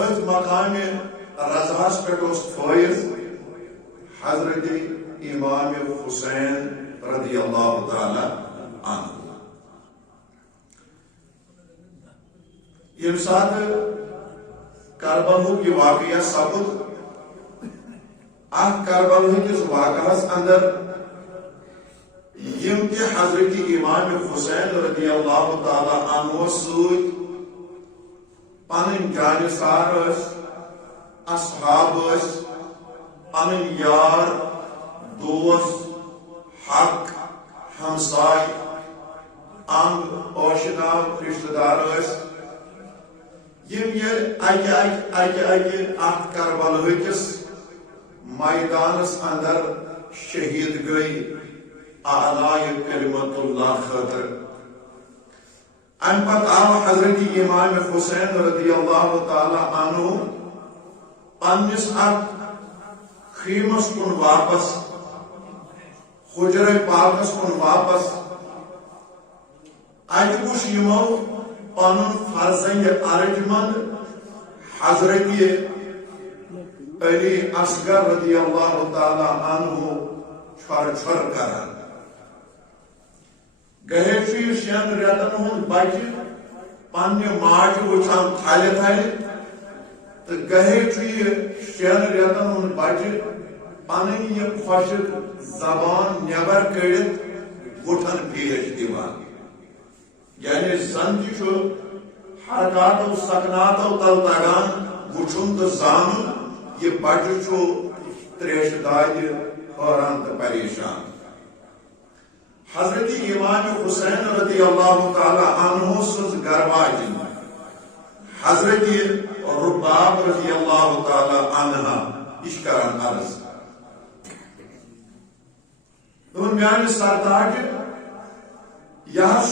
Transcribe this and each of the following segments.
ات مقام رضاس پہ فائز حضرت امام حسین رضی اللہ تعالی عنہ یم سات کربلہ یہ واقعہ سپد کربلہ کس واقعس اندر یم تہ حضرت امام حسین رضی اللہ تعالی عنہ ست پن جانسار اصحاب پن یار دوست حق ہمسائے انگ اوشنا رشتہ دار یم اکہ کربلہ کس میدانس اندر شہید گئی اعلائے کلمت اللہ خاطر ان پت آو حضرت امام حسین رضی اللہ تعالی عنہ پنس خیمس کن واپس حجر پاکس کن واپس ات وچ یمو پن فرزند ارجمند حضرت علی اصغر رضی اللہ تعالی عنہ چھر چھر کران گہے شین ریتن ہند بچہ پنہ ماج وچان تھالہ تھالہ تو گہے شین ریتن ہند بچہ پن یہ خشک زبان نیبر کڑت گٹھن پیش دیوان یعنی زن تہ حرکاتو سکناتو تل تگان وچھن تو زان یہ بچہ تریش داد حیران تو پریشان حضرت امام حسین رضی اللہ تعالی عنہ سز گرواجن حضرت رباب رضی اللہ تعالی عنہ یہ کران عرض میانہ سرتاج یہ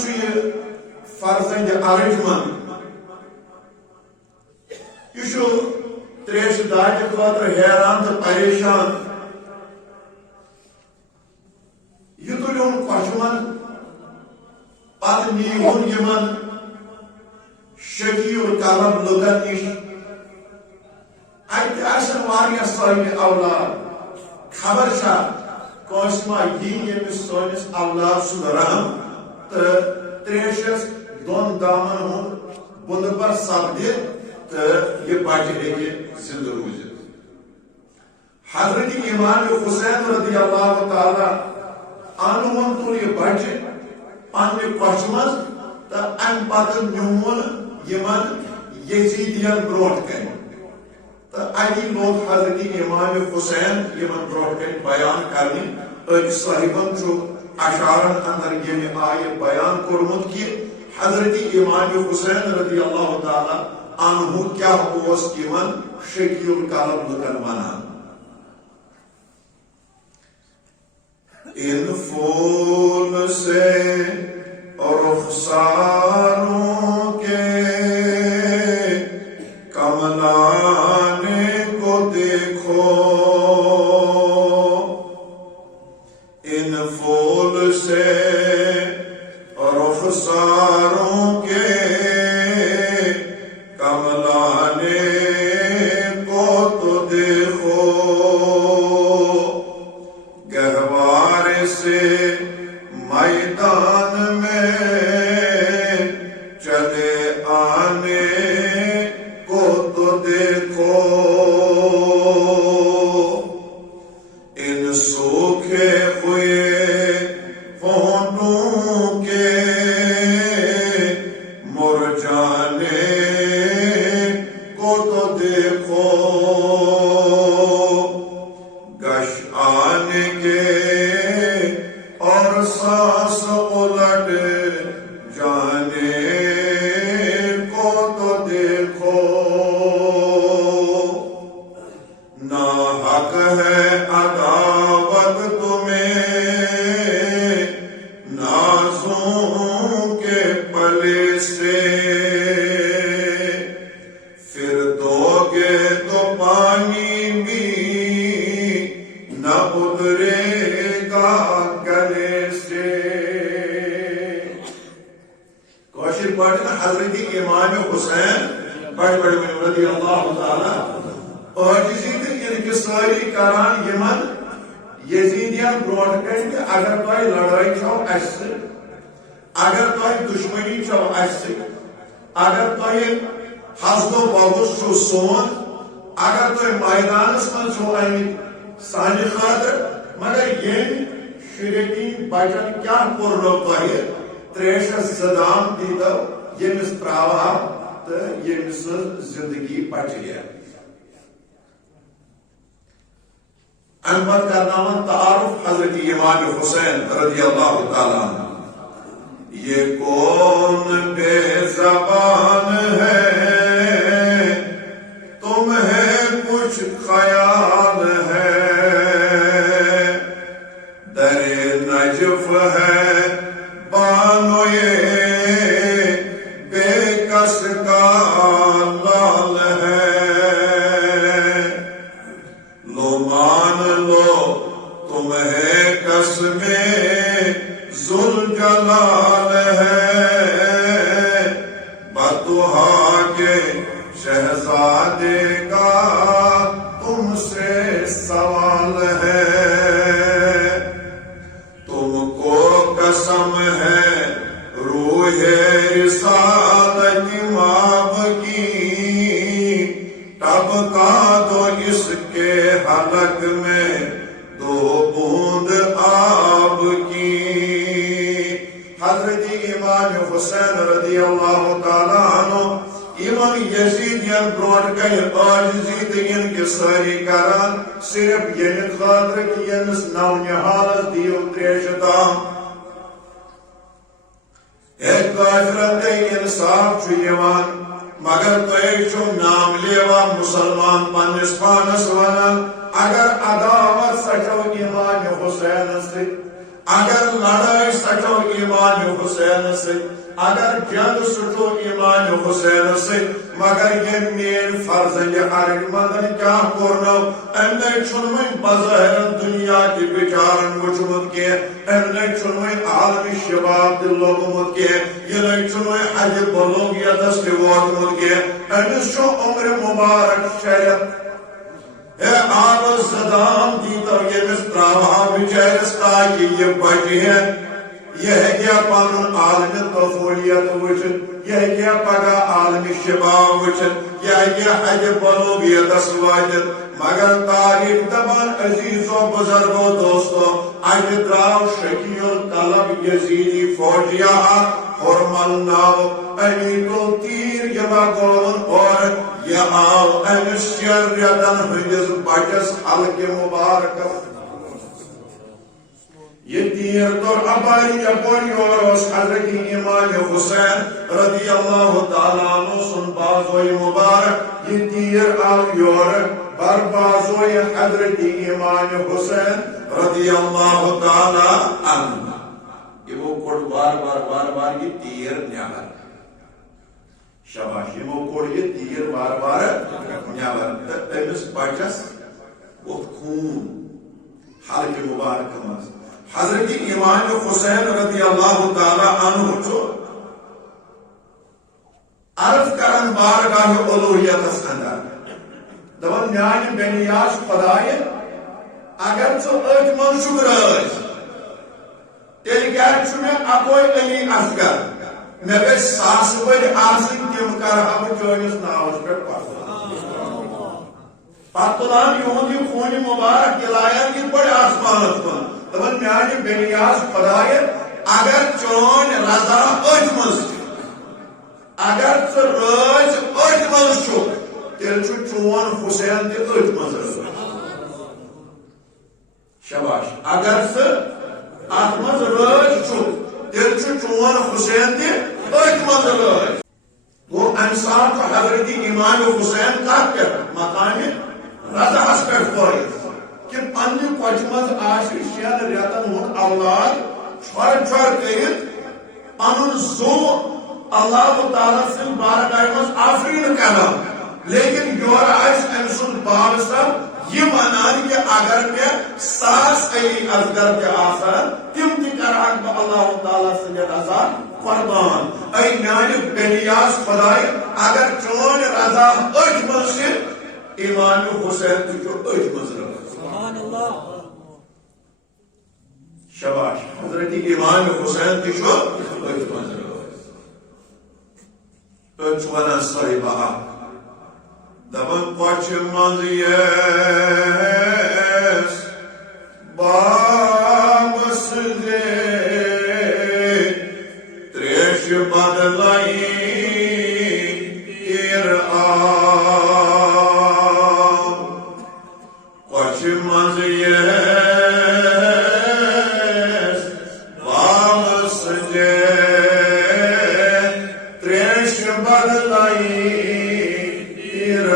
فرزند ارجمند یہ تریش داج خاطر حیران تو پریشان یہ تلون پشمن پتہ نیون یمن شکی القلب لکن نش اتہ واریاہ سٲنۍ اولاد خبر چھا کٲنٛسہِ ما یی ییٚمِس سٲنِس اولاد سُنٛد رحم تہٕ تریشس دۄن دامن ہُنٛد بُندٕبر سپدِ تہٕ یہِ بچہِ ہیٚکہِ زندٕ روٗزِتھ حضرت امام حسین رضی اللہ تعالی عنہ تل یہ بچہ پنہ کچھ مز تو ام پتہ نیون یمن یزیدین بروٹ کن تو اتی لوگ حضرت امام حسین یمن بروٹ کن بیان کرنی اک صاحبن چھ اشارن اندر یہ آیہ بیان کورمت کہ حضرت امام حسین رضی اللہ تعالی عنہ کیا اوس یمن شکی القلب لکن ونان ان پھول سے رخساروں کے کملانے کو دیکھو ان پھول سے رخساروں کے کملانے کو تو دیکھو گہوارے سے میدان میں چلے آنے کو تو دیکھو ان سوکھے ہوئے ہونٹوں کے مرجانے کو تو دیکھو گش آنے کے اور سانس الٹ جانے کو تو دیکھو ناحق ہے عداوت تمہیں نازوں کے پلے سے پھر دو گے تو پانی بھی نہ ادرے گا گلے سے کاشر پاٹ حضرت امام حسین بڑے بڑے رضی اللہ تعالیٰ عاجزی تہ انکساری کران یمن یزیدیان برونٹ کن کہ اگر تہ لڑائی چھو اس سے اگر تہ دشمنی چھو اس سے اگر تہ حسد و بغض چھو سون اگر تہ میدانس من چھو آمت سانہ خاطر مگر یم شریعتی بچن کیا کورنو تہ تریشس صدام دیتو یمس تراوا تو یمس زندگی بچے ام پتہ کرناون تعارف حضرت امام حسین رضی اللہ تعالیٰ عنہ یہ کون بے زبان ہے تمہیں کچھ خیال ہے در نجف ہے بانو یہ بے کس کا لال ہے لو مان لو تمہیں کس میں ذوالجلال ہے بطحا کے شہزادے کا تم سے سوال ہے تم کو قسم ہے روح رسالت ماب کی ٹبکا دو اس کے حلق میں دو بوند آب کی حضرت امام حسین رضی اللہ تعالیٰ عنہ امام یزیدیان برونٹ کن عاجزی تہ انکساری کران صرف یمہ خاطر کہ یمس نونہالس دیو تریش تام ایک کافرن تے انصاف چھ یوان مگر تہ چھو نام لیوا مسلمان پنس پانس ونان اگر عداوت سٹو امام حسین سے اگر لڑائی سٹو امام حسین سے اگر جنگ سٹو امام حسین سے مگر یہ مین فرزند ارگ مدن کیا کرنو امنے چھنوین بظاہر دنیا کی بچارن وچمت کے امنے چھنوین عالم شباب دل لوگمت کے یہ چھنوین حج بلوگیت اس کے وقتمت کے امنے چھو عمر مبارک شریعت اے آب صدام دیتا یہ مستراوہ بچارس تاکہ یہ بچی ہے یہ ہے کیا پانون عالم طفولیت وچن یہ ہے کیا پگا عالم شباب وچن یہ ہے کیا حج بلوگیت اسواجن مگر تاریخ دبان عزیز و بزرگ و دوستو اج دراو شکی القلب یزیدی فوجیہ حرمل ناو امیت التیر یما گون اور یہ آو امس شریعتن ہندس بچس حلق مبارک یہ تیر دور اباری اپنی اور اس حضرت امام حسین رضی اللہ تعالیٰ عنہ سن بازوی مبارک یہ تیر آو یور بر بازوی حضرت امام حسین رضی اللہ تعالیٰ عنہ یہ وہ کوڑ بار یہ تیر نیابر شاباش یہ وہ کوڑ یہ تیر بار نیابر تیمس بچس وہ خون حلق مبارک مز حضرت امام حسین رضی اللہ تعالیٰ عنہ چو عرض کرن بارگاہ الوہیت اندر دون میانی بنیاش خدای اگر چو ایک من شکر آئیس تیل کیا چھو میں اکوئی علی اصغر میں بے ساس بڑی آسن تیم کرہا چوئنس ناوش پر پاتلان یہودی خونی مبارک دلائن کی بڑی آسمانت کن دون میانی بنیاز خدای اگر چون رضا اجمز اگر چو رج اجمز چھو تیل چھو چون حسین تی اجمز شباش اگر چو اجمز رج چھو تیل چھو چون حسین تی اجمز رج وہ انسان کو حضرت امام حسین کا مقامی رضا اس پر کوئی کہ پنی کچمز آشی شین ریتن ہون اولاد چھوڑ کرت پنن زو اللہ تعالیٰ سے بارگاہ آفرین کرنا لیکن یور آئیس امسن باب صاحب یہ منانی کہ اگر میں ساس علی اصغر کے آسان تم تی کران با اللہ تعالیٰ سے رضا قربان اے میانہ بنیاز خدائے اگر چون رضا اج مز امام حسین تجھو اج مز سبحان اللہ شباش حضرت امام حسین تجھو اج مز اج ونان صاحبہ دبن پچ مز یس بابس دے تریش بدلائی ایر پچ مز یس بابس دے تریش بدلائی ایر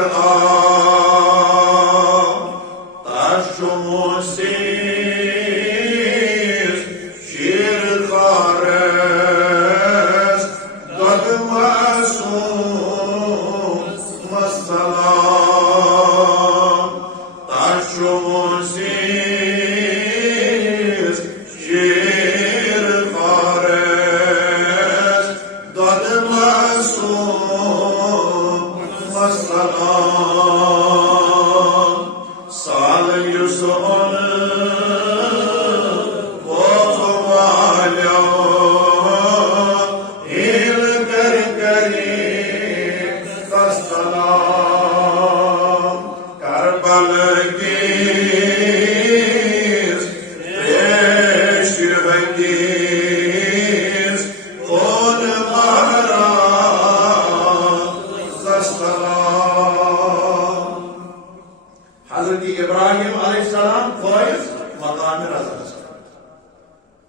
حضرت ابراہیم علیہ السلام فائز مقام رضا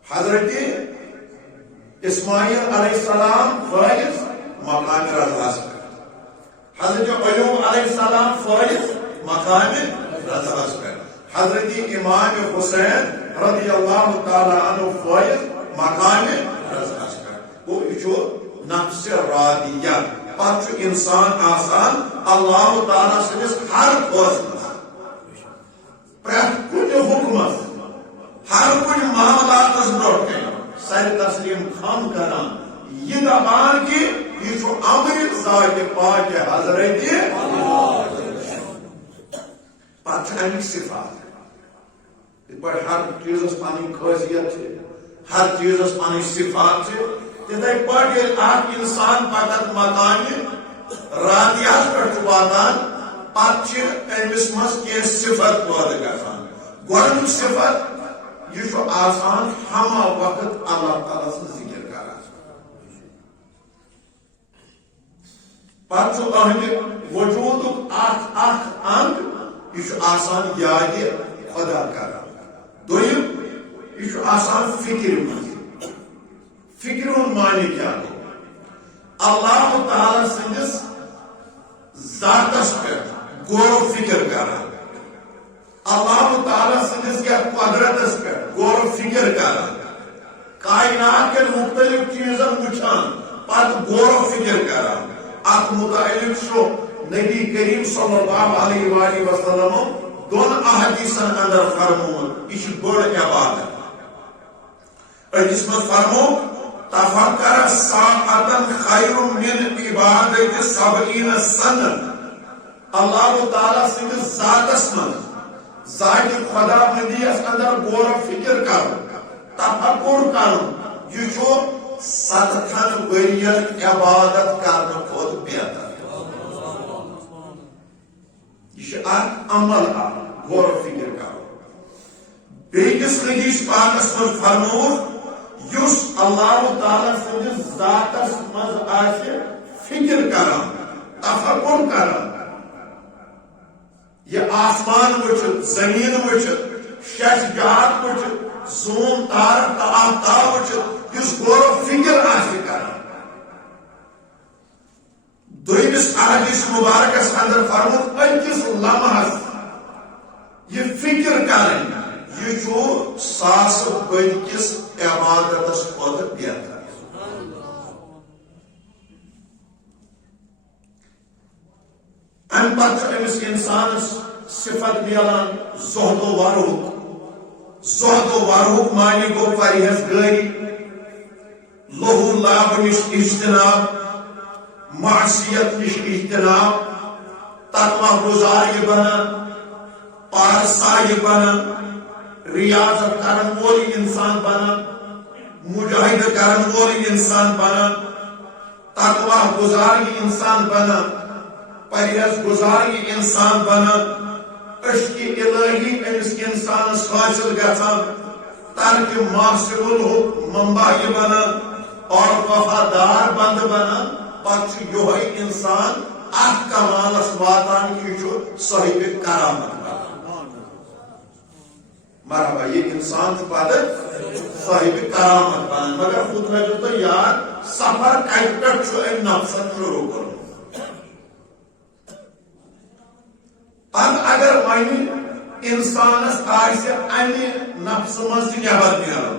حضرت اسماعیل علیہ السلام فائز مقام رضا حضرت ایوب علیہ السلام فائز مقام رضا حضرت امام حسین رضی اللہ تعالی عنہ فائز مقام رضا وہ نفس راضیہ پتہ انسان آسان اللہ تعالیٰ سندس ہر فیصلہ پریت کن حکمت ہر کن معاملات برو سر تسلیم خم کران یہ دپان کہ یہ امر ذات پاک حضرت پتہ امیک صفات ہر چیز پن خاصیت ہر چیز پن صفات تتھے پٲٹھۍ اکھ انسان پتہٕ مقامِ راضیہس پٮ۪ٹھ چھُ واتان پتہٕ چھِ أمِس منٛز کینٛہہ صفت پٲدٕ گژھان گۄڈنیُک صفت یہِ چھُ آسان ہمہ وقت اللہ تعالیٰ سٕنٛز ذِکر کران پتہٕ چھُ أہنٛدِ وجوٗدُک اکھ انگ یہِ چھُ آسان یادِ خۄدا کران دوٚیِم یہِ چھُ آسان فکرِ منٛز فکر معنی کیا ہے اللہ تعالیٰ سندس ذاتس پہ غور و فکر کران اللہ تعالیٰ سندس کیا قدرتس پہ غور و فکر کران کائنات کے مختلف چیزن وچھان پت غور و فکر کران ات متعلق شو نبی کریم صلی اللہ علیہ وآلہ وسلم دون احادیثن اندر فرمون یہ بڑ عبادت جس میں فرمو تفکر ساعتن خیر من عبادت 70 سنة اللہ تعالیٰ سندس ذاتس من ذات خدا مندیس اندر غور و فکر کرو تفکر کرو یہ 70 ورین عبادت کرنے کھوت بہتر یہ عمل غور و فکر کرو بیکس حدیث پاکس من فرمو یس اللہ تعالیٰ سندس ذاتس مز آسے فکر کران تفکر کران یہ آسمان وچھت زمین وچھت شش جہات وچھت زون تارک تا آفتاب وچھت یس غور و فکر آسے کران دویمس احادیث مبارکس اندر فرمود اکس لمحس یہ فکر کریں یہ ساس بدکس عبادتس کھوت بہتر ام پتہ امس انسانس صفت ملان زہد و ورہک معنی گو پرہیزگاری ظہور لاب نش اجتناب، معصیت نش اجتناب، تقوی گزار یہ بنان، پارسا یہ بنان، ریاضت کرن وول انسان بنان، مجاہد کرن وول انسان بنان، تقوی گزار یہ انسان بنان، پرہیز گزار یہ انسان بنان، عشق الہی امس انسانس حاصل گژھان، ترک معصیت منبع یہ بنان اور وفادار بند بنان، پتہ یہ انسان اتھ کمالس واتان کہ یہ صاحب کرامت بنان۔ مرحبا، یہ انسان پتہ صاحب کرامت بنان، مگر خود رجو تو یاد سفر کت پہ ام نفسن شروع کرو۔ اب اگر ون انسانس امہ نفس مز نبر نیرن،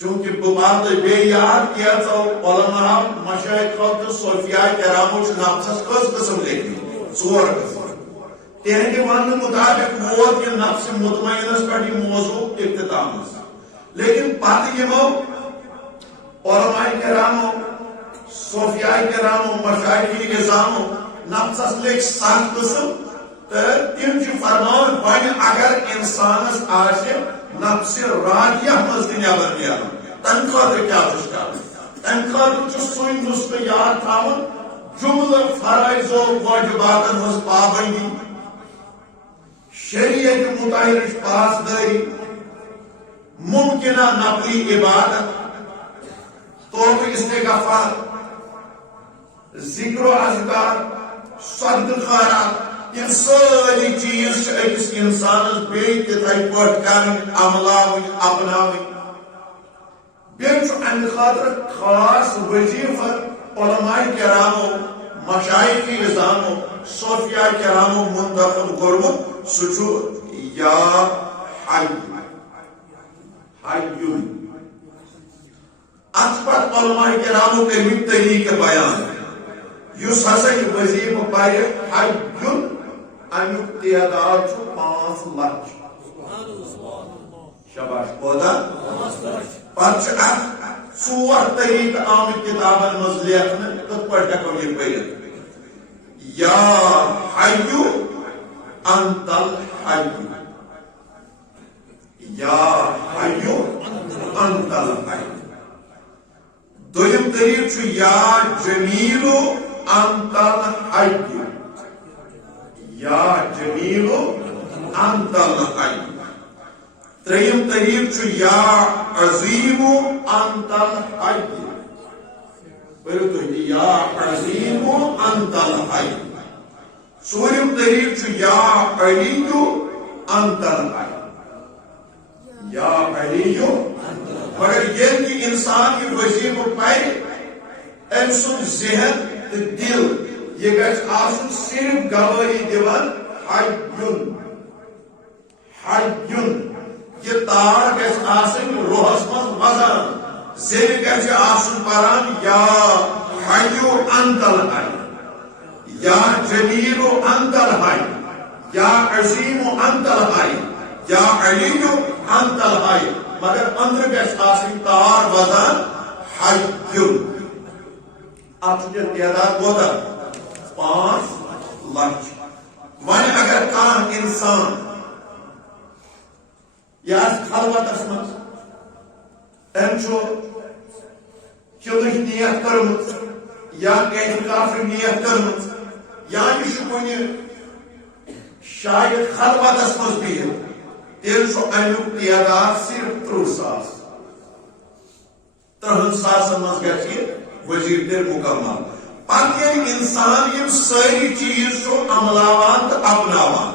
چونکہ بات بے یاد کیژو علماء مشائخو تو صوفیاء کرامو نفسس کس قسم لیکھمت؟ ژور قسم۔ تہندِ وننہٕ مطابق ووت یہ نفس مطمئنس پہ یہ موضوع اختتامس، لیکن پتہ یمو علماء کرامو، صوفیاء کرامو، مشائخ نظامو نفسس لیکھ 7 قسم، تو تم فرمان ون اگر انسانس نفس راضیہ مز نبر نیرن تمہ خاطر کیا کرن؟ تمہ خاطر سن نسخہ یاد تھاون، جملہ فرائض و واجباتن ہز پابندی، شریعت مطابق پاسداری، ممکنہ نفلی عبادت، توبہ استغفار، ذکر و اذکار، صدقہ خیرات، یہ ساری چیز اکس انسانس بیٚیہِ تِتھے پٲٹھۍ کرٕنۍ، عملاوٕنۍ، اپناوٕنۍ۔ بیٚیہِ چھُ امہِ خٲطرٕ خاص وظیفہ علماء کرامو، مشایخ نظامو، صوفیاء کرامو منتخب کوٚرمُت، سُہ چھُ یا حی، حیٌ۔ اتھ پتہٕ علماء کرامو کٔرمٕتۍ طریقہٕ بیان، یُس ہسا یہ وظیفہ پرِ حیٌ، امیک تعداد 5 لچھ۔ شاباش، کوتا؟ پتہ ات 4 طریقہ آمت کتابن مز لیکھنہ، کتھ پٲٹھۍ ہیکو یہ پٔرِتھ؟ یا حیُ انت الحی، یا حیُ انت الحی۔ دویم طریقہ چھُ یا جمیل انت الحی، یا جمیل انت الحی۔ تریم طریق چھُ یا عظیم انت الحی، پٔرِو تُہۍ تہِ، یا عظیم انت الحی۔ ژوٗرِم طریق چھُ یا علی انت الحی، یا علی۔ مگر ییٚلہِ تہِ انسان یہ وظیفہ پرِ، أمۍ سُنٛد ذہن تہٕ دل یہ گژھِ آسُن صرف گوٲہی دِوان حیٌ، حیٌ۔ یہ تار گژھِ آسٕنۍ روحس منٛز وزان، زیٚوِ گژھِ آسُن پران یا حیُ انت الحی، یا جلیل انت الحی، یا عظیم انت الحی، یا علی انت الحی، مگر اندر گژھِ آسٕنۍ تار وزان حیٌ۔ اتھ تعداد کوتاہ؟ 5 لچھ۔ ون اگر کانٛہہ انسان یہ خلوتس مز ام چلچ نیت کرمت، یا اعتکاف نیت کرمت، یا یہ کن شاید خلوتس مز بہت، تیل امیک تعداد صرف 30,000۔ 30,000 مز گژھِ وظیفہ مکمل۔ پتہ ییٚلہِ انسان یم ساری چیز عملاوان تو اپناوان،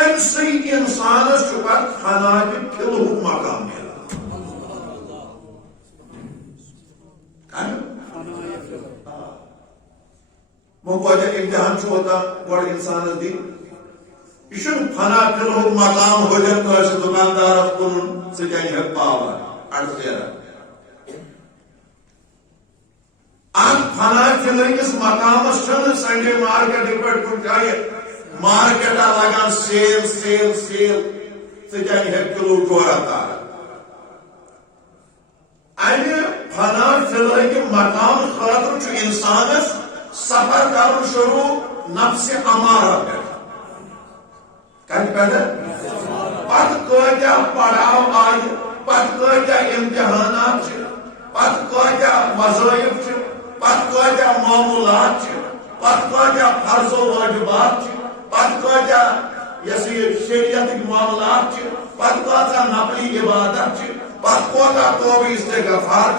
ام سی انسانس پتہ خناج فلحک مقام ملان۔ وجہ امتحان ہوتا گوڑ انسانس دن، یہ فنا فلحک مقام ہوجن تو دکاندار کن سہ پاور اڑ فنا فلحکس مقامس سنڈے مارکیٹ پہ کن جائے مارکیٹا لگان سیل سیل سیل سہ کلو ڈورا تار۔ امہ فنا فلاح مقام خاطر چھ انسانس سفر کرن شروع نفس امارہ پہ کت پہ پتہ کتیا پڑھاؤ آئی پتہ کتیا امتحانات پتہ کتیا وظائف پتہ کتیا معمولات پتہ کتیا فرض و واجبات پتہ کتیا شریعت معاملات پتہ کتیا نفلی عبادت پتہ کوتاہ توبہ استغفار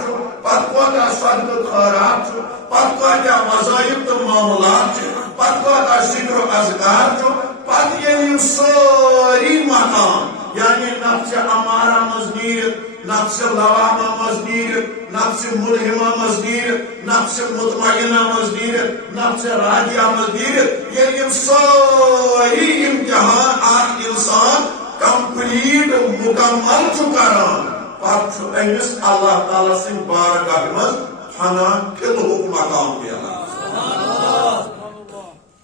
پتہ کوتاہ صدقہ خیرات پتہ کوتاہ وظائف تو معاملات پتہ کوتاہ ذکر و اذکار پتہ یہ ساری مقام یعنی نفس امارہ مزنیر نفس لوامہ مزنیر نفس ملہمہ مزنیر نفس مطمئنہ مزنیر نفس راضیہ مزنیر یہ ساری امتحان آج انسان کمپلیٹ مکمل کران پتہ امس اللہ تعالیٰ سن بارگاہ مز فنا فلحک مقام دیا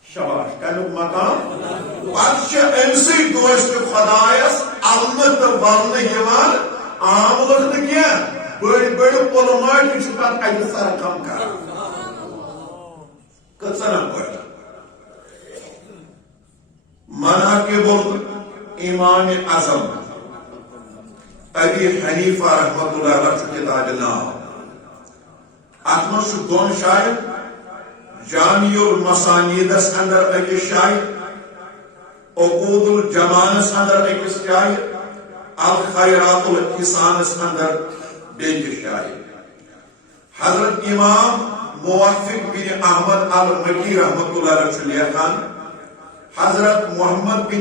شباش کمیک مقام پتہ امسی دوست خدایس علمہ تو ولنہ عام لوگ کی بڑی بڑی علماء کی پتہ اتہ سر کم کر کتن پہ مناقب امام اعظم ابی حنیفہ رحمۃ اللہ علیہ کتاب نام ات مز دون شاعر جامع المسانیدس اندر اکس شاعر عقود الجمانس اندر اکس شاعر الخیرات الحسانس اندر بیکس شاعر حضرت امام موفق بن احمد المکی رحمۃ اللہ علیہ لیکھان حضرت محمد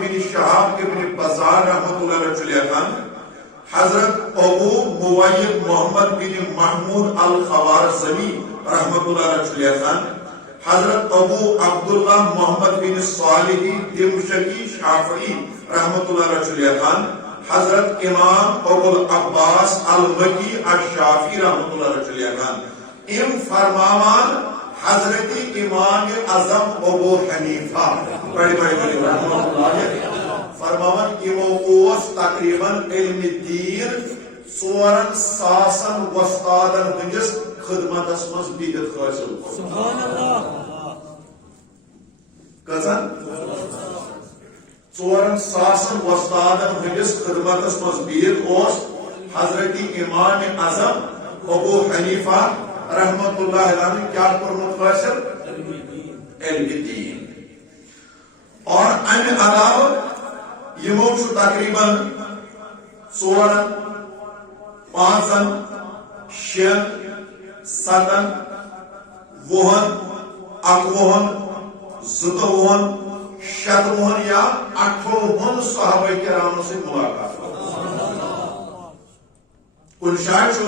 بن شہاب ابن بزار رحمۃ اللہ علیہ لیکھان حضرت ابو موید محمد بن محمود الخوارزمی رحمۃ اللہ علیہ لیکھان حضرت ابو عبداللہ محمد بن صالح دمشقی شافعی رحمۃ اللہ علیہ لیکھان حضرت امام ابو العباس المکی الشافعی رحمۃ اللہ علیہ لیکھان ام فرماوان حضرت امام اعظم ابو حنیفہ بڑی رحمۃ اللہ فرماوان امو تقریباً علم دین 4,000 وستادن ہندس خدمتس مز بہت حاصل سبحان اللہ کزن 4,000 وستادن ہندس خدمتس مز بہت حضرت امام اعظم ابو حنیفہ رحمۃ اللہ علیہ کیا کورمت حاصل علم دین اور امہ علاوہ یمو تقریباً 4 5 6 7 20 21 22 شتوہن یا 28 صحابہ کرام سے ملاقات کن شاید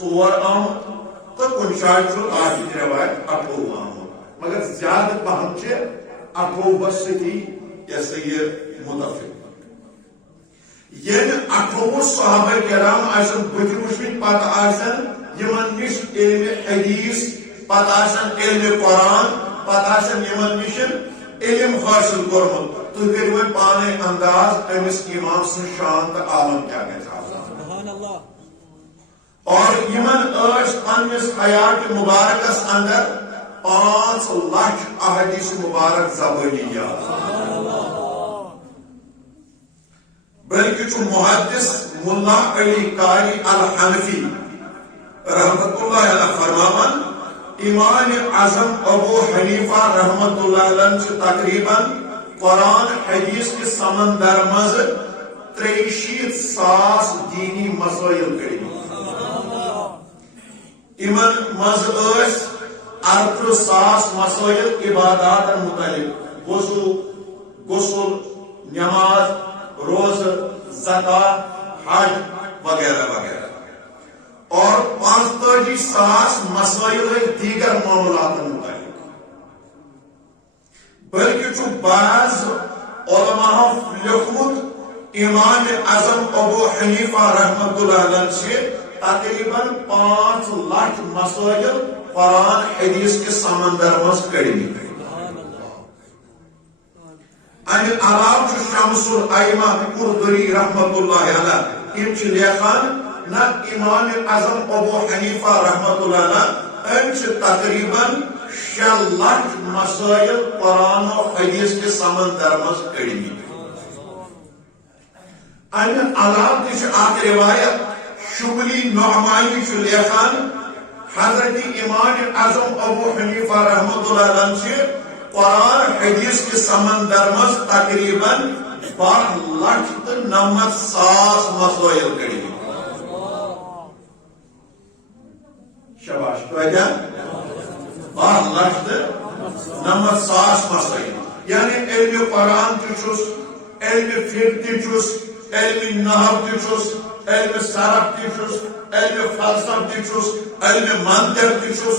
4 آمد تو کن شاید آخری روایت 28 آمد مگر زیادہ پہم 28 بس سے جیسے یہ متفق یعنی 28 صحابہ کرام آسن بت وچمت پتہ آسن یمن نش علم حدیث پتہ آسن علم قرآن پتہ آسن یمن نش علم حاصل کورمت تو کرو پانے انداز امس امام سن شان تو عالم کیا گھا اور یمن پنس حیات مبارکس اندر 5 لاکھ احادیث مبارک زبانی یاد بلکہ محدث ملا علی قاری الحنفی رحمت اللہ علیہ فرماوان امام اعظم ابو حنیفہ رحمت اللہ علیہ تقریباً قرآن حدیث کے سمندر مز 63,000 دینی مسائل کری امن مز 38,000 مسائل عبادات متعلق غسل نماز روز زکات حج وغیرہ وغیرہ اور 45,000 مسائل دیگر معاملات متعلق بلکہ بعض علماء لکھمت امام اعظم ابو حنیفہ رحمت اللہ علیہ سے تقریباً 5 لاکھ مسائل قرآن حدیث کے سمندر مز کڑی گئی امہ علاوہ شمس الائمہ قردری رحمت اللہ علیہ لیکھان نہ امام اعظم ابو حنیفہ رحمۃ اللہ علیہ تقریباً 6 لچھ مسائل قرآن و حدیث کے سمندر مز کڑی امہ علاوہ تہ اخ روایت شبلی نعمانی لیکھان حضرت امام اعظم ابو حنیفہ رحمۃ اللہ علیہ قرآن حدیث کے سمندر مز تقریباً 12,90,000 مسائل کڑی شباش تو 12,90,000 مسائل یعنی علم قرآن تچس علم فقہ تچس علم نحو تچس علم صرف تچس علم فلسفہ تچس علم منطق تچس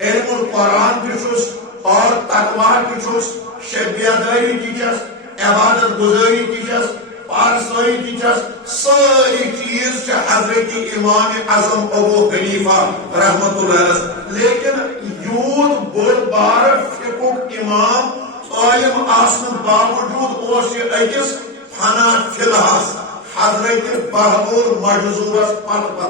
علم القرآن تچس اور تقوی تچس شبیداری تچس عبادت گزاری تچس پارسائی تچس ساری چیز حضرت امام اعظم ابو حنیفہ رحمۃ اللہ علیہ لیکن یوت بڑ بار فقہ امام عالم آسن باوجود اس اکس فنا فلحس حضرت بہبور مجذورس پتہ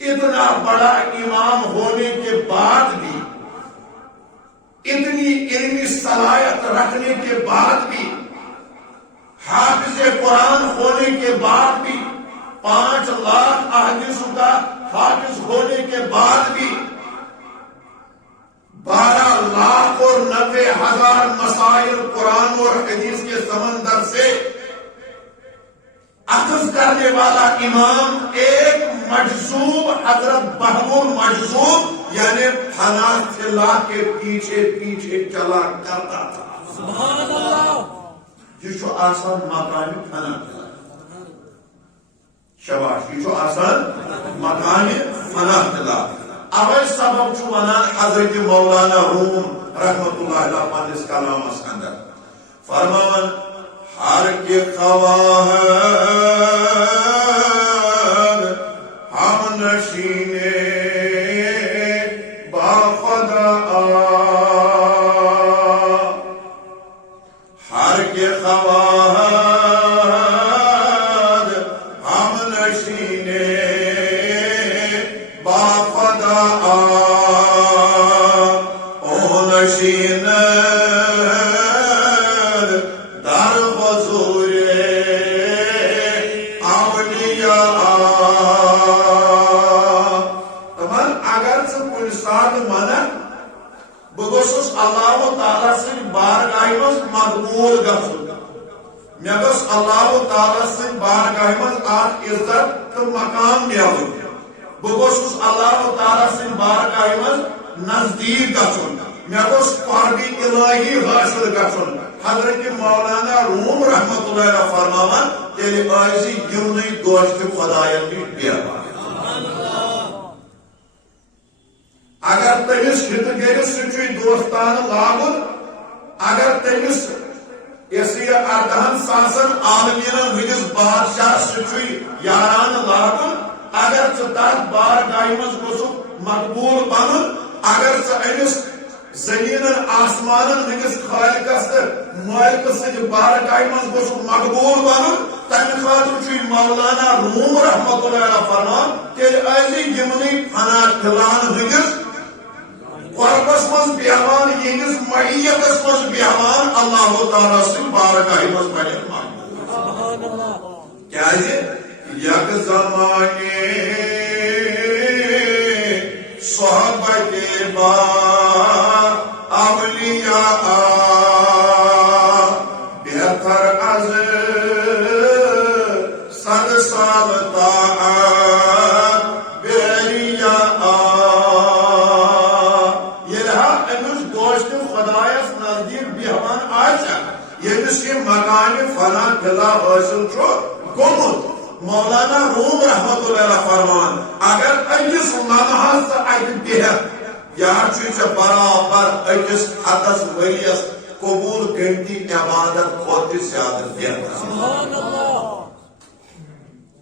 اتنا بڑا امام ہونے کے بعد بھی اتنی علمی صلاحیت رکھنے کے بعد بھی حافظ قرآن ہونے کے بعد بھی 5 لاکھ احادیث کا حافظ ہونے کے بعد بھی 12,90,000 مسائل قرآن اور حدیث کے سمندر سے اخذ کرنے والا امام ایک مجذوب حضرت بہبور مجذوب یعنی حناف اللہ کے پیچھے پیچھے چلا کرتا تھا سبحان اللہ یہ آسان مقام حناف اللہ شباش یہ آسان مقام حناف اللہ اوے سبب چھو ونان حضرت مولانا روم رحمت اللہ علیہ پانس کلام اسکندر فرمان ہر کے خواہد ہم نشینے باخدا ہر کے خواہد ہم نشینے باخدا او نشین اللہ تعالیٰ سے بارگاہ مز مقبول گژھن مے گوٚژھ اللہ تعالیٰ سے بارگاہ مز اکھ عزت تو مقام ملن بہ گوٚژھُس اللہ تعالیٰ سے بارگاہ مز نزدیک گژھن مے گوٚژھ قرب الہی حاصل گژھن حضرت مولانا روم رحمت اللہ علیہ فرماوان تیلہِ ٲسۍ یِمنٕے دوست خدایَن نِش بیہوان اگر تمس ہت گرس سچوی دوستان لاگن اگر تمس اسی 18,000 عالمین ہندس بادشاہ سچوی یاران لاگن اگر تر بارگاہ مز گوسک مقبول بنن اگر امس زمین آسمان ہندس خالقس مالک سچ بارگاہ مز گوسک مقبول بنن تمہ خاطر مولانا روم رحمت اللہ علیہ فرمان تیل ایزی یمنی فنا کھلان ہندس قربس مز بیہوان یہنس معیتس مز بیہوان اللہ تعالیٰ سے بارگاہ مز بڑے مقبول کیا یک زمانے صحبت با اولیاء بہتر از 100 سال طاعت بیریاء خدایس نزدیک بیہوان آچا یمس یہ مکان فنا قلعہ حاصل چھو گومت مولانا روم رحمت اللہ علیہ فرمان اگر اکس لمحس اتہ بہت یا برابر اکس ہتس وریس قبول گنتی عبادت کھوت زیادہ بہتر سبحان اللہ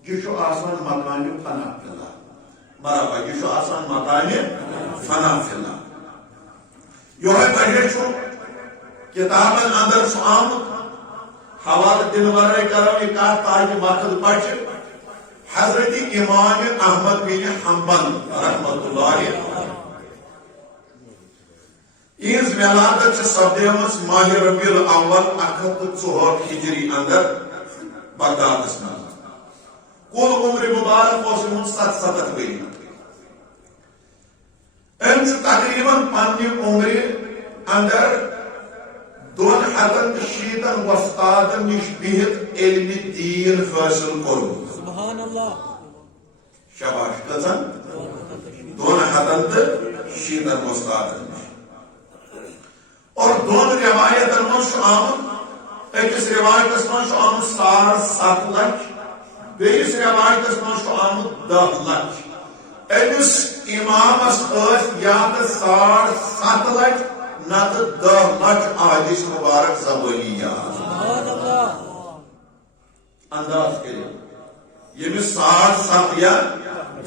یہ آسان مکان فنا قلعہ برابر یہ آسان مکان فنا قلعہ یہ وجہ کتابن اندر آمد حوالہ دن ورائے کرو یہ کہا تاکہ وقت بچے حضرت امام احمد بن حنبل رحمۃ اللہ علیہ اس ولادت سے سپدیمس ماہ ربیع الاول 104 ہجری اندر بغدادس مز کل عمر مبارک اس 77 ؤری ام تقریباً پنہ عمر اندر 260 وستادن نش بہت علم دین حاصل کورمت سبحان اللہ شاباش کزن 260 وستادن نش اور دون روایتن مز آمد اکس روایتس مز آمد 7.5 لچھ بیس روایتس مز آمد 10 لچھ امس امامس یا تو 7.5 لچھ نہ تو 10 لچھ احادیث مبارک زبانی یاد انداز کرو یمس 7.5 یا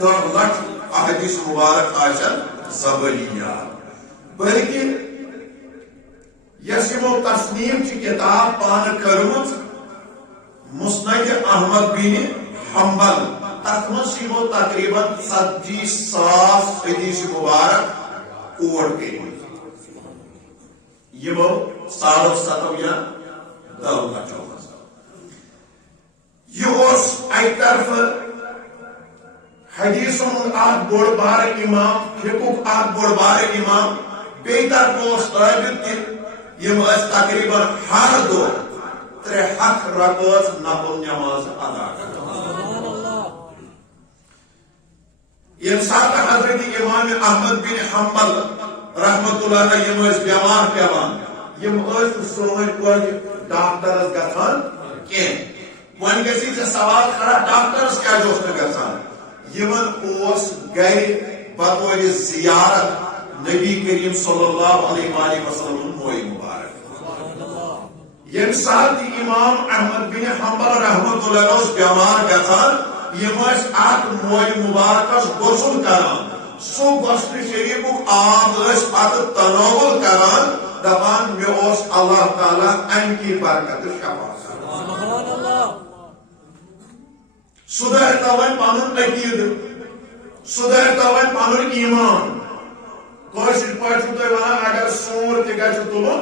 10 لچھ احادیث مبارک آشن زبانی یاد بلکہ یس یمو تصنیف چھ کتاب پان کرمت مسند احمد بن حنبل تک مز یمو تقریباً 40,000 حدیث مبارک کوٹ کرمت یمو 7.5 یا 10 لچھو یہ اک طرف حدیثن اخ بوڑ بار امام فقہک اخ بوڑ بار امام بی طرف عابد تہ یم تقریباً ہر دو 3 رکعت نفل نماز ادا کران یم سات حضرت امام احمد بن حنبل رحمۃ اللہ علیہ یم بیمار پیوان یم سون پٲٹھۍ ڈاکٹرس گژھان کینٛہہ وۄنۍ گژھی ژےٚ سوال کھڑا ڈاکٹرس کیٛازِ اوس نہٕ گژھان یمن اوس گرِ بطور زیارت نبی کریم صلی اللہ علیہ وآلہ وسلم موئی مبارک یم سات امام احمد بن حنبل رحمۃ اللہ علیہ بیمار گژھان یم اخ موئی مبارکس غسل کران سو غسل شریفک آب پتہ تناول کران دپان مے اوس اللہ تعالیٰ ام کی برکت شفا سدھرتا وۄنۍ پنن عقیدٕ سدھرتا وۄنۍ پنن ایمان کٲشِر پٲٹھۍ چھُ تۄہہِ ونان اگر سوٗر تہِ گژھِ تُلُن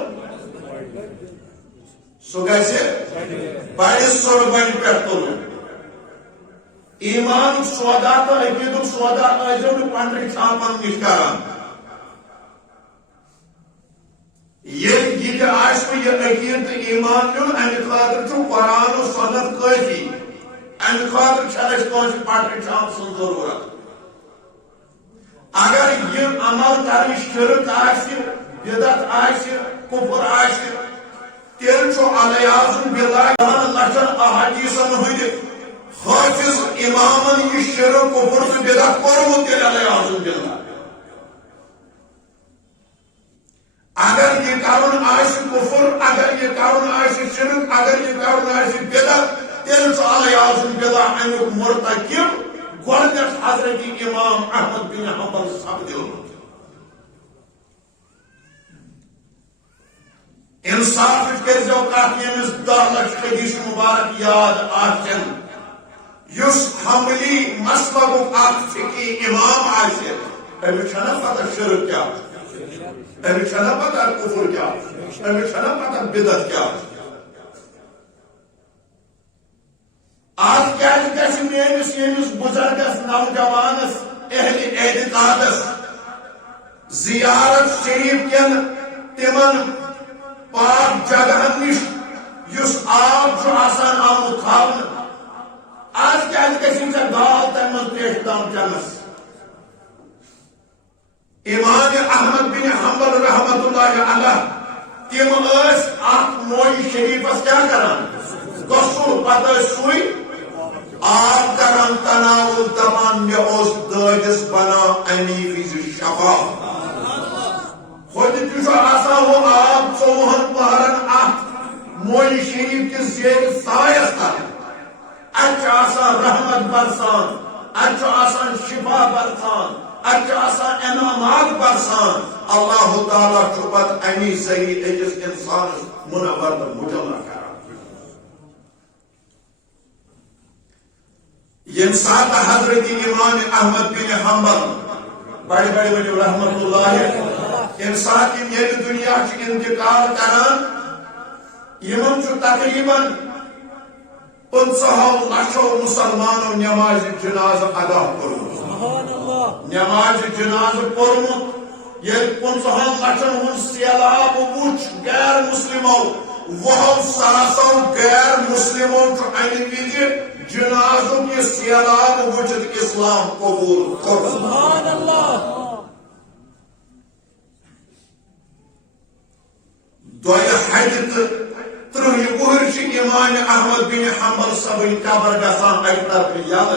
سُہ گژھِ بڑِ سۄربنہِ پٮ۪ٹھ تُلُن ایمانُک سودا تہٕ عقیدُک سودا ٲسۍزیو نہٕ پنڈرِ چھاپن نِش کران ییٚلہِ یہِ تہِ آسوٕ یہِ عقیدٕ تہٕ ایمان نیُن امہِ خٲطرٕ چھُ قرآن و سنت کٲفی امہِ خٲطرٕ چھنہٕ اَسہِ کٲنٛسہِ پنڈرِ چھاپ سٕنٛز ضروٗرت اگر یہ عمل کرن شرک آسہِ بدعت آسہِ کفر آسہِ تیل چھُ الیاذ باللہ 10 لچھن احادیثن ہٕنٛدِ حافظ امامن یہ شرک کفر تہٕ بدعت کوٚرمُت تیٚلہِ الیاذ باللہ اگر یہ کرن آسہِ کفر اگر یہ کرن آسہِ شرک اگر یہ کرن آسہِ بدعت تیل چھُ الیاذ باللہ امیُک مرتکب گۄڈنیٚتھ حضرت امام احمد بن حنبل سپدیومُت انصاف کٔرزیٚو کتھ ییٚمِس 10 لچھ حدیث مبارک یاد آسن یُس حنبلی مسلکُک اکھ فقی امام آسہِ أمِس چھنہ پتہ شرک کیٛاہ چھُ أمِس چھنہ پتہ کفر کیٛاہ چھُ أمِس چھنہ پتہ بدعت کیٛاہ چھُ آج کیٛازِ گژھِ میٲنِس ییٚمِس بُزرگس نوجوانس اہل اعتقادس زیارت شریف کٮ۪ن تِمن پاک جگہن نش یُس آب چھُ آسان آمُت تھاونہٕ آج کیٛازِ گژھی ژےٚ گاو تمہِ منٛز تریشہِ دام چٮ۪نس امام احمد بن حنبل رحمۃ اللہ علیہ تِم ٲسۍ اکھ موئی شریفس کیٛاہ کران غسل پتہٕ ٲسۍ سُے آب کران تناول دپان مے اوس دٲدِس بناو امی وِزِ شفا ہوٚتہِ تہِ چھُ آسان ہُہ آب 24 پہرن اتھ موئی شریف کِس زیرِ سایس تل اتہِ چھُ آسان رحمت برسان اتہِ چھُ آسان شفا برسان اتہِ چھُ آسان انعامات برسان اللہ تعالیٰ چھُ پتہٕ امی ذریعہ أکِس انسانس منور تہٕ مجلہ کران یم سات حضرت امام احمد بن حنبل بڑے بڑے بڑے رحمت اللہ یم سات یہ دنیا کی انتقال کران یمن تقریباً 50 لچھو مسلمانوں نماز جناز ادا کرمت نماز جناز پورمت یہ 50 لچھن ہن سیلاب وچ غیر مسلموں وہ ساسو غیر مسلموں امہ وز جنازوں یہ سیلاب وچت اسلام قبول کر سبحان اللہ دویا حج 30 وہر امام احمد بن حنبل صبن قبر گسان اک طرف یل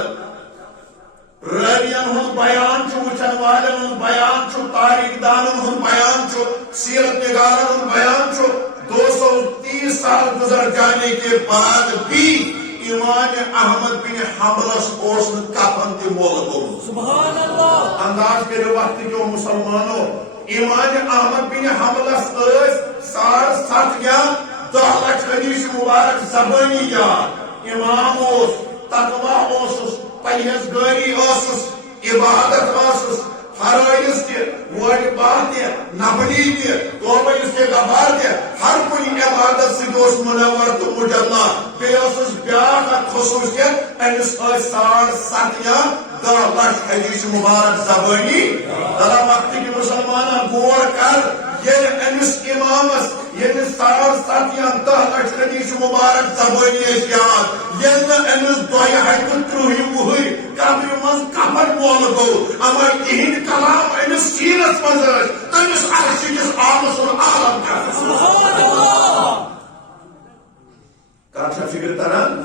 راوین ہند بیان وچن والن ہند بیان تاریخ دانن ہند بیان سیرت نگارن ہند بیان 230 سال گزر جانے کے بعد بھی امام احمد بن حنبلس کفن تہ مول گومت سبحان اللہ انداز کرو وقت جو مسلمانوں امام احمد بن حنبلس 7.5 یا 10 لچھ حدیث مبارک زبانی یاد امام تقوی پرہیزگاری عبادت فرائض ووٹ بات نفلی توبہ استغفار ہر کن عبادت ست منور تو مجلہ بیس بیاا خصوصیت امس 7.5 یا 10 لچھ حدیث مبارک زبانی ذرا وقت کی مسلمان غور کر یہ امس امامس یہ 7.5 یا 10 لچھ حدیث مبارک زبانی یاد یہ امس 230 وہر قبر من کفن مول گو اما تہند کلام امس سیرت مز تمس عرش کس آبس عالم کر کر فکر تران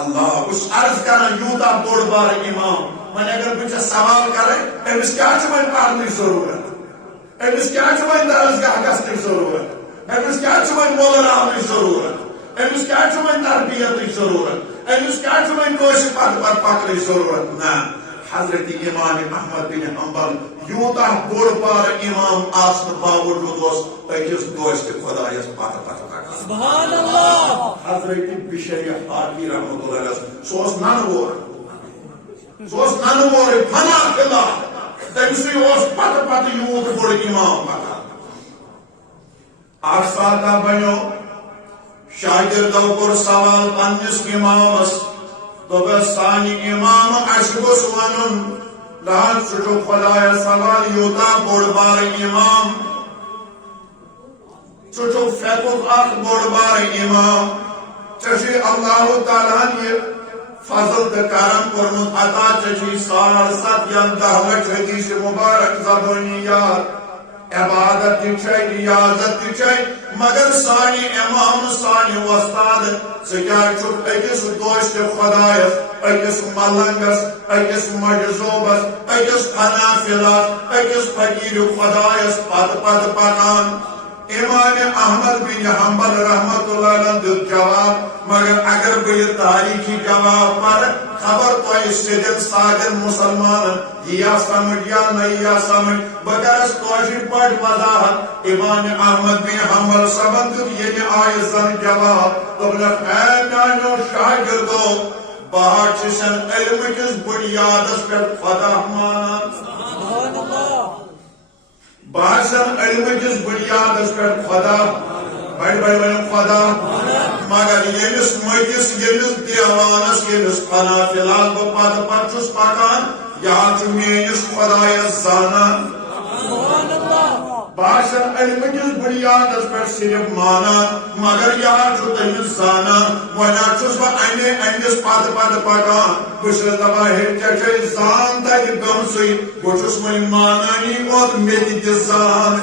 اللہ اس عرض کران یوتا بوڑ بار امام من اگر بچہ سوال کرے امس کیا من پڑھنے ضرورت امس کیا من درسگاہ گھنی ضرورت امس کیا من مولر آنے ضرورت امس کیا من تربیت ضرورت امس کیا من کوش پت پکنے ضرورت نا حضرت امام احمد بن حنبل یوتا بوڑ بار امام آسن باوجود اکس دوست خدایس پت سبحان اللہ حضرت بشری حاکی رحمت اللہ علیہ سوس ننور فنا فلا تمسی پت یوت بوڑ امام پتہ اخ ساتہ بنو شاگردو کور سوال پنس امامس دوبس سانی امام اش گوس ونن لہن سچو خدایا سوال یوتا بوڑ بار امام سچو فیقوق اخ بوڑ بار امام چشی اللہ تعالیٰ یہ فضل دا کرم کرمت عطا چشی 7.5 یا 10 لچھ حدیث مبارک زبانی یاد عبادت تچھے ریاضت تچھے مگر سانی امام سانی وستاد سکیا چھوٹ اکس دوست خدایس اکس ملنگس اکس مجزوبس اکس حنافلات اکس فقیر خدایس پت پکان امام احمد بن حنبل رحمت اللہ علیہ دیت جواب مگر اگر بھئی تاریخی جواب پر خبر تو سجن ساجن مسلمان یا سمجھ یا نہیں یا سمجھ بکرس توشی پڑھ وضاحت امام احمد بن حنبل سبند یہ آئے زن جواب تبلغ اے نانو شاگردو بہت چسن علم کس بنیادس پر خدا مانا سبحان اللہ باسن علم کس بنیادس پر خدا بڑی خدا مگر یمس مکس یمس دیوانس یمس فنا فلال پت پتس پکان یا میس خدایس زانان باسن علم کس بنیادس پر صرف مانا مگر یا تمس زانان ونا چھس بہ امس پت پکان بس دپان ہے چے زان تک گمسے بہس ون مانانی اور میری زان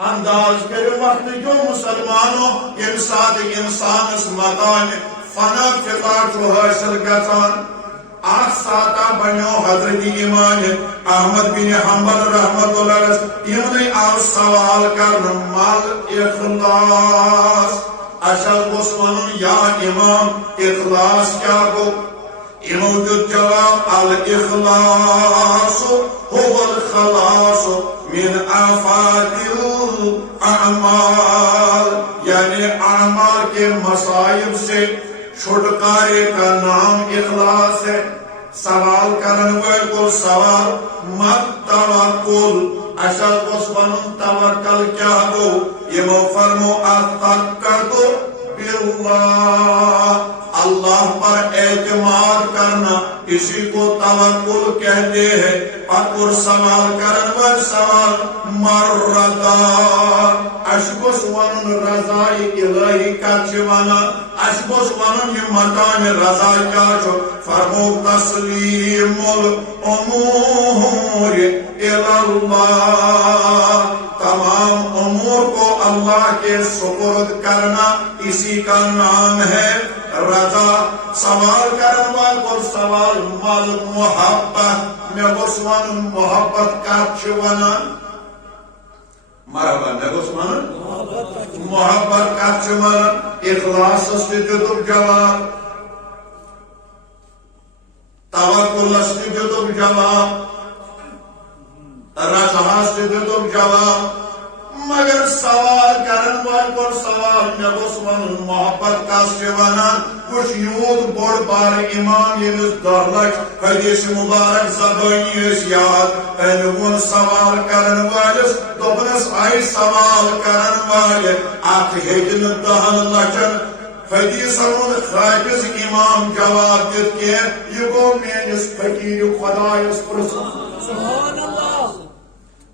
انداز کرو وقت جو مسلمانوں یم سات انسانس مکان فنا فقہ حاصل گژھان اخ ساتہ بنو حضرت امام احمد بن حنبل رحمت اللہ علیہ یمن آو سوال کرن مال اخلاص اشل گوس ونن یا امام اخلاص کیا گو امام دیت جواب الاخلاص هو الخلاص من آفات الاعمال یعنی اعمال کے مصائب سے چھٹکارے کا نام اخلاص ہے. سوال کرن وول کو سوال مت توکل. اشل گوس ونن توکل کیا گو. یمو فرمو اتوکلتو باللہ. اللہ پر اعتماد کرنا اسی کو توکل کہتے ہیں. اور سوال کرن وول سوال مردا. اش گوس ونن رضائی الہی کچھ ونا. اش گوس ونن یہ مقام رضا کیا چھو. فرمو تسلیم الامور الاللہ. تمام امور کو اللہ کے سپرد کرنا اسی کا نام ہے رضا. سوال کرن وال کو سوال مال محبت. میں گوس ونن محبت کچھ ونا. مرحبا میں گوس ونن محبت کچھ ونا. اخلاص سے دیتک جواب. توکل سے دیتک جواب. رضا سے دیتک جواب. مگر سوال کرن وال کو سوال میں گوس ونن محبت کس ونان. کچھ یوت بوڑ بار امام یمس 10 لچھ حدیث مبارک زبانی اس یاد. این سوال کرن والس دوپنس آئی سوال کرن والے اخ ہیکن 10 لچھن حدیث حافظ امام جواب دت کہ یہ گو میانس فقیر خدایس پرسن. سبحان اللہ.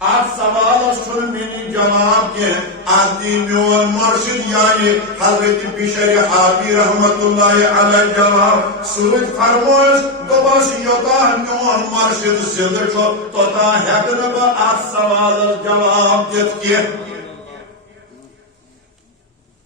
آپ سوال سن منی جواب کے آدھی میون مرشد یعنی حضرت بشر حابی رحمت اللہ علیہ جواب سوچ فرموز دوباس یوتا میون مرشد زند چھو توتا ہیکن با آپ سوال جواب دیت کے.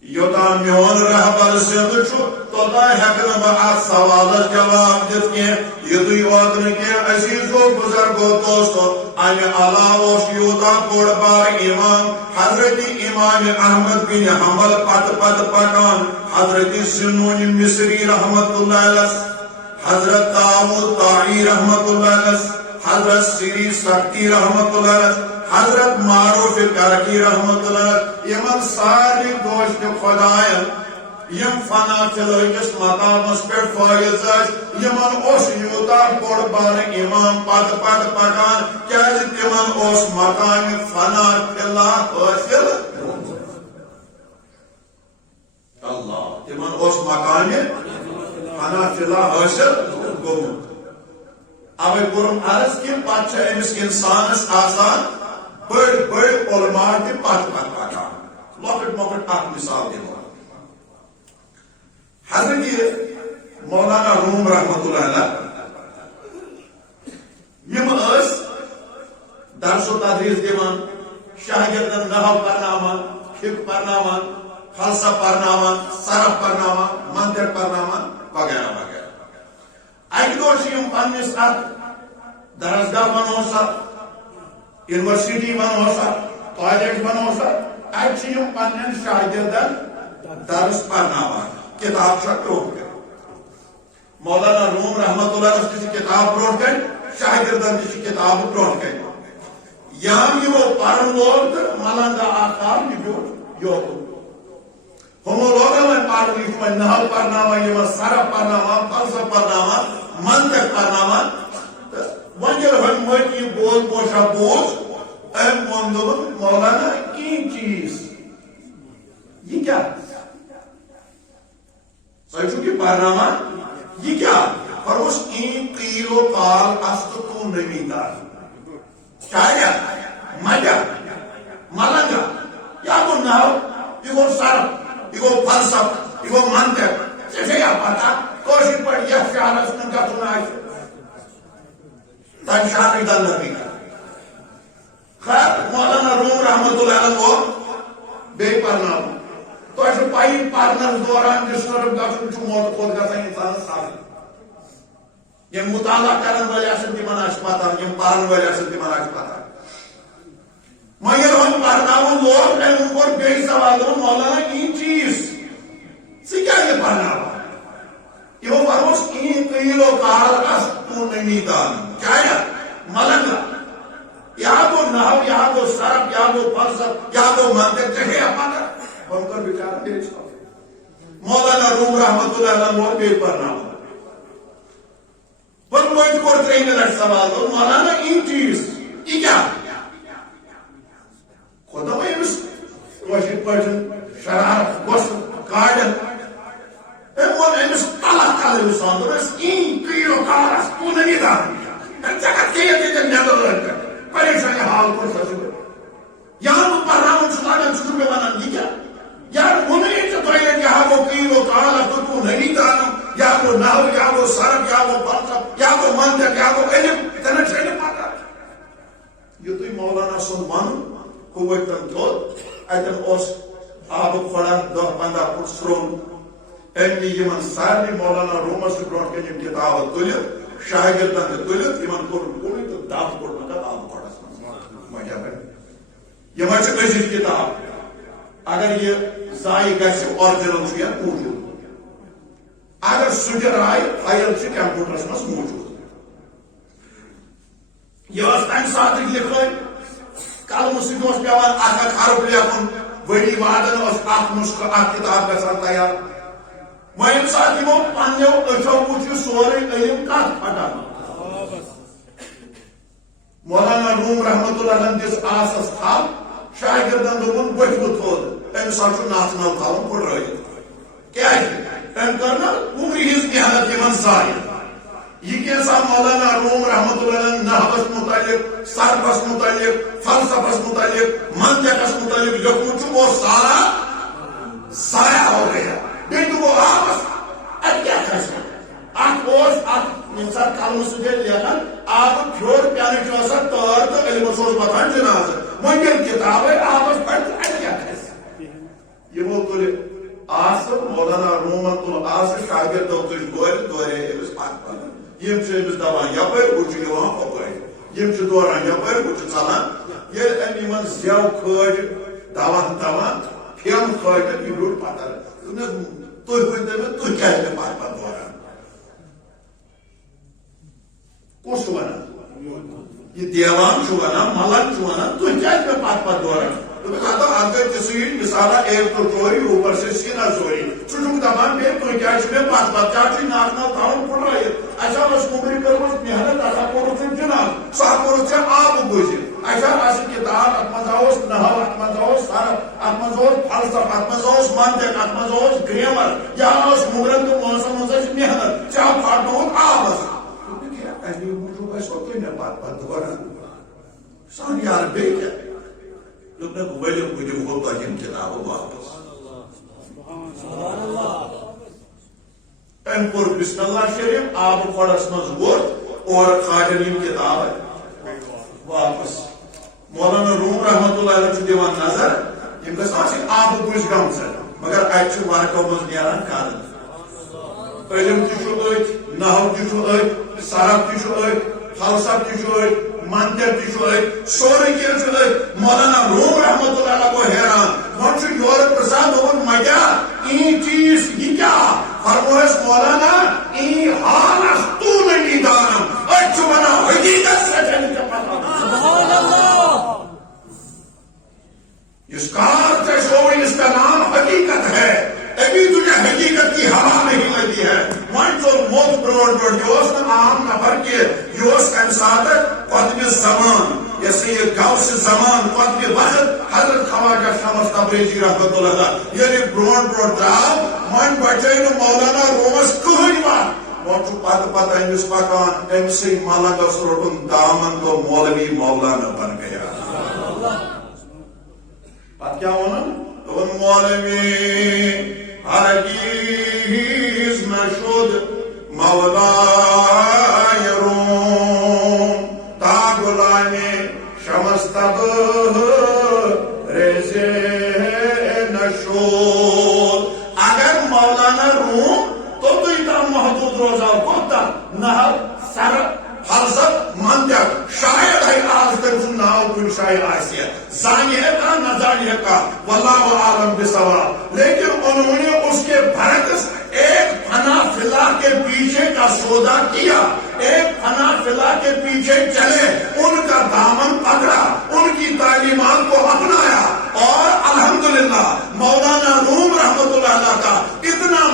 یوتا میون رہبر زند چھو توتا ہیکن با آپ سوال جواب دیت کے. یدوی وطن کے عزیز و بزرگ و دوستو آنے علاوہ یوتا بوڑ بار امام حضرت امام احمد بن حنبل پت پکان حضرت سنون مصری رحمت اللہ علیہ. حضرت داؤد طائی رحمت اللہ علیہ. حضرت سری سختی رحمت اللہ علیہ. حضرت معروف کرکی رحمت اللہ علیہ. یمن ساری دوست خدایان یم فنا چلوکس مقامس پر فائز یمن اس یوتا بوڑ بار امام پت پکان کیا تمن اس مقام فنا فلا حاصل. اللہ تمن اس مقام فنا فلا حاصل گومت. اوے کورم عرض کہ پتہ امس انسانس آسان بڑ علماء تہ پت پکان. لۄکٕٹ مۄکٕٹ اکھ مثال دِمو. حضرت مولانا روم رحمت اللہ علیہ یم اس درس و تدریس دیوان شاگردن نحو پرناوان فقہ پرناوان فلسفہ پرناوان صرف پرناوان منطق پرناوان وغیرہ وغیرہ. اکہ دۄہ یم پننس اتھ درسگاہ بنو سا یونیورسٹی بنو سا کالج بنو سا اتھ یم پنن شاگردن درس پرناوان. کتاب برونٹ کر مولانا روم رحمت اللہ علیہ کتاب برونٹ کر شاگردن تہ کتاب برونٹ کر. یہاں یہ پڑھن لوگ تو ملنگا آخار یہ بیوٹ یوکو ہمو لوگوں میں پڑھ لکھ میں نحو پرناوان یہ صرف پرناوان فلسفہ پرناوان منطق پرناوان. ونجل ہم موٹی بول پوشا بوز ایم وندون مولانا این چیز یہ کیا سوچو کہ پرناوان یہ کیا فرموس این قیل و قال استکو نمیدار. کیا مجا ملنگا یا کو نحو یہ کو صرف یہ کو فلسفہ یہ کو منطق سے یا پتا کوشش پر یہ شعر اسن کا سنائے تن شاعری دل نہیں. خیر مولانا روم رحمت اللہ علیہ کو بے پرناوان تو ایسے پائی پارنر دوران ڈسٹرب گژھن چھُ موت خود گژھان انسانس سارے. یم مطالعہ کرن وٲلۍ آسن تمن آسہِ پتہ یم پرن وٲلۍ آسن تمن آسہِ پتہ. مگر وۄنۍ پرناوُن لوگ أمۍ کوٚر بیٚیہِ سوال دوٚپُن مولانا این چیٖز ژٕ کیٛازِ چھِ پرناوان. یمو فرموس این قیل و قال استو نمیدان. کیا ملنگا یہاں کو نحو یہاں کو صرف یہاں کو فلسفہ یہاں کو منطق جگہ پتہ. ہم کر بیچارہ میرے ساتھ مولانا روم رحمت اللہ علیہ مول بیٹ پر نام پر کوئی کور ترین لٹ سوال دو مولانا این چیز ای کیا خدا میں اس کوشش پڑھن شرارت گوس کارڈن مول امس اللہ تعالی سان دو اس این کیو کارس تو نہیں دا جگت کے یہ نیبر لگتا پریشانی حال کو سچو یار وہ پرنامن چھلاگن چھو پہ ونان دی کیا یار انہیں جو تویت یا وہ کیو کارا تو نہیں دانم یا وہ نحو یا وہ صرف یا وہ فلسفہ یا وہ منطق یا وہ علم اتنا چھنے پاتا یہ تو مولانا سلمان قوتن تھوت ایتن اس آب کھڑا 10-15 فٹ سرون ایمی یمن سارنی مولانا رومس برونٹ کے جن کتاب تلیت شاہگردان تلیت یمن کورن کوئی تو داف کوڑ مکا آب کھڑا سمجھ مجھا بھائی یہ مجھے کسی کتاب اگر یہ زائی گیسے اوریجنل چھو یا موجود اگر سجر آئی فائل چھو کمپیوٹرس مس موجود یہ اس ٹائم ساتھ لکھو کل مسجد اس پیوان اکھ حرف لیکن بڑی وعدن اس اکھ نسخہ اکھ کتاب گژھان تیار مہم ساتھ یمو پنیو اچھو وچھ سورے علم کتھ پھٹان مولانا روم رحمت اللہ علیہ دس آسس تھا شاگردن دوپن بچو تھود ام ساتھ ناچ نو تھاون پڑ رہی کیا ہے ام کرنا عمری ہز محنت یمن ضائع یہ کیسا مولانا روم رحمت اللہ علیہ نحوس متعلق صرفس متعلق فلسفس متعلق منطقس متعلق لکھو وہ سارا ضائع ہو گیا بیٹو وہ آپس اب کیا کر سکتے ات انسان کلم سکے لیکن آپ پھیور پیانے چوسا تار تو علم سوز بتان جناز منگل کتاب ہے آپس پڑھتے ات کیا کر سکتے یہ وہ تولے آسف مولانا رومت الآسف شاگرد دو تجھ گوئے ایوز پاک پانا یم چھ ایوز دوان یا پر کچھ یوان پاکوئے یم چھ دوران یا پر کچھ چلان یہ امی من زیو کھوج دوان پھیم کھوج یہ روٹ پاتا ہے تو ہوئے میں تو کیا ہے پاک پاک دوران کس وانا یہ دیوان چھو وانا ملک چھو وانا تو کیا ہے پاک پاک دوران تو میں کہتا ہوں اگر کسی مثالہ ایک تو چوری اوپر سے سینہ چوری چھوٹک دمان میں تو کیا ہے پاک پاک کیا چی ناکنا تاؤن پڑ رہا ہے ایسا بس کمری کرو محنت ایسا پورو سے جناب ساہ پورو سے آپ گوزی ایسا ایسی کتاب اتمزاؤس نحو اتمزاؤس صرف اتمزاؤس فلسف اتمزاؤس منطق اتمزاؤس گریمر یا اس مغرد تو موسم موسم محنت چاہ پھاٹنا ہوں آبس ایلی موجود ہے سو تو انہیں بات بات دورا سان یار بے کیا لوگ نے گوئلے مجھے ہوتا جن کتاب واپس ان پر بسم اللہ شریف آپ خورس مضبوط اور خاجرین کتاب ہے واپس مولانا روم رحمت اللہ علیہ دیوان نظر یہ گھس آپ بوجھ گم سے مگر اچھ وارکو مز نیران کارن علم تشو ایت نحو تشو ایت صرف تشو ایت فلسف تشو ایت منطق تشو ایت سورے کی تشو ایت مولانا روم رحمت اللہ علیہ کو حیران منچو یور پرساد ہوگن مجا این چیز یہ کیا فرمویس مولانا این حال اختو نہیں دانم اچھو بنا حقیقت سے جنی کا پتا سبحان اللہ اس کار سے شوئی اس کا نام حقیقت ہے ابھی تجھے حقیقت کی ہوا نہیں لگی ہے وائن تو موت بروڑ بڑھ یوس نا عام نفر کے یوس کا انسادت قدم زمان جیسے یہ گوس زمان قدم وقت حضرت خواجہ شمس تبریزی رحمت اللہ یعنی بروڑ بروڑ دراؤ وائن بچے نو مولانا رومس کوئی بات موچو پات پات امس پاکان امسی مالا گس روٹن دامن تو مولوی مولانا بن گیا بات کیا ہونا تو مولوی ہرگیز نشد مولای روم تا غلامی شمس تبریز نشد اگر مولانا روم تو اتنا محدود روزہ ہوتا نحو صرف فلسف منطق شاید ہے آج تک سناؤ کن شاید آسیہ زانیہ کا نزانیہ کا واللہ عالم بسوا لیکن انہوں نے اس کے برعکس ایک فنا فلا کے پیچھے کا سودا کیا ایک فنا فلا کے پیچھے چلے ان کا دامن پکڑا ان کی تعلیمات کو اپنایا اور الحمدللہ مولانا روم رحمت اللہ کا اتنا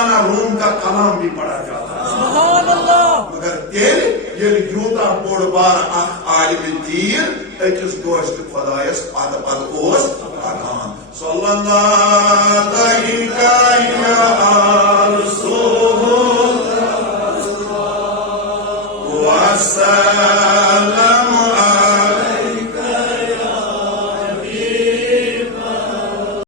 مولانا روم کا کلام بھی پڑھا جاتا ہے سبحان اللہ مگر تیل یوتا بوڑ بار اخ عالم دین اکس گوشت خدایس پد اوس پکان صلی اللہ علیہ وسلم